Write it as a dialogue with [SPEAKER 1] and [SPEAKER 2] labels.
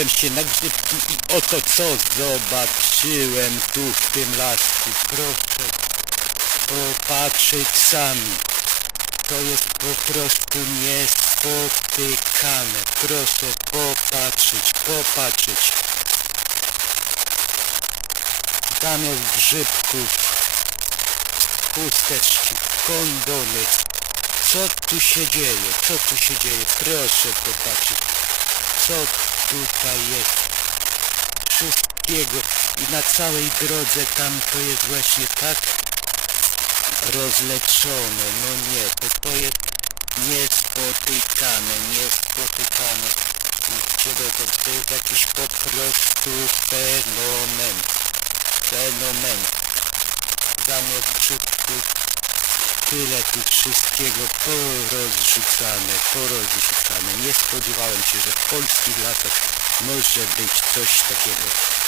[SPEAKER 1] Nagrałem się na grzybki i oto co zobaczyłem tu w tym lasku. Proszę popatrzeć sami. To jest po prostu niespotykane. Proszę popatrzeć, popatrzeć. Zamiast grzybków, chusteczki, kondony. Co tu się dzieje? Co tu się dzieje? Proszę popatrzeć. Co tutaj jest? Wszystkiego. I na całej drodze tam to jest właśnie tak rozleczone. No nie, to, to jest niespotykane, niespotykane. Dotąd, to jest jakiś po prostu fenomen. Fenomen. Zamiast grzybków tyle tu wszystkiego porozrzucane, porozrzucane. Nie spodziewałem się, że w polskich lasach może być coś takiego.